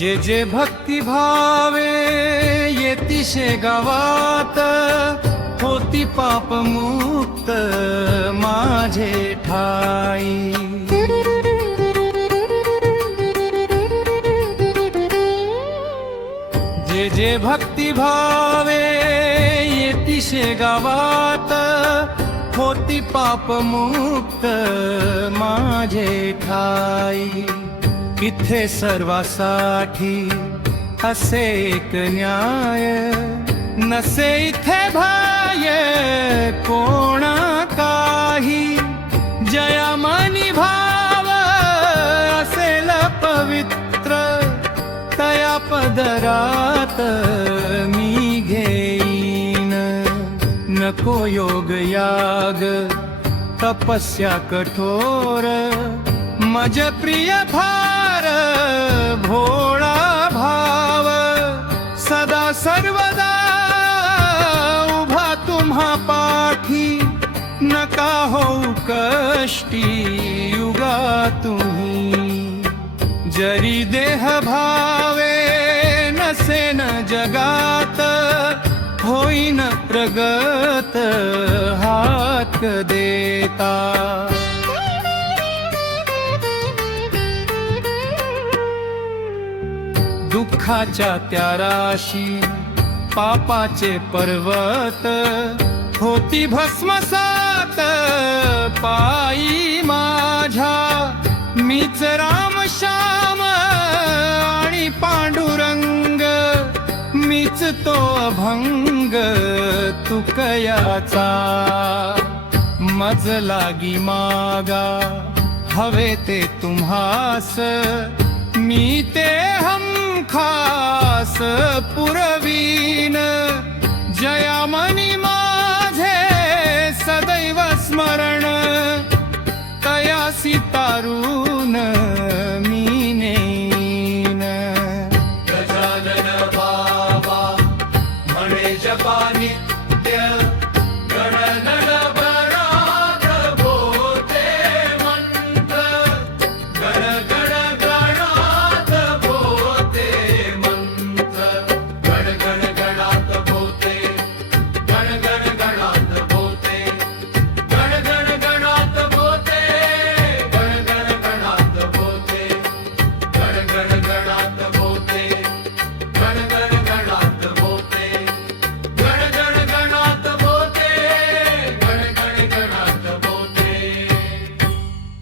जे जे भक्ती भावे येतिशे गावात, होती पाप मुक्त माझे ठाई। जे जे भक्ती भावे येतिशे गावात, होती पाप मुक्त माझे ठाई। इथे सर्वासाठी असे एक न्याय, नसे इथे भय कोणा काही। जया मनी भाव असेल पवित्र, तया पदरात मी घेईन। नको योग याग तपस्या कठोर, मज प्रिय भार भोळा भाव। सदा सर्वदा उभा तुम्हा पाठी, नका होऊ कष्टी युगा तुम्ही। जरी देह भावे नसेन जगात, होईन प्रगत हात देता। दुःखाच्या त्या राशी पापाचे पर्वत, होती भस्मसात पायी माझ्या। मीच राम श्याम आणि पांडुरंग, मीच तो अभंग तुकयाचा। मज लागी मागा हवे ते तुम्हास, मी ते हमखास पुरवीन। जया मनी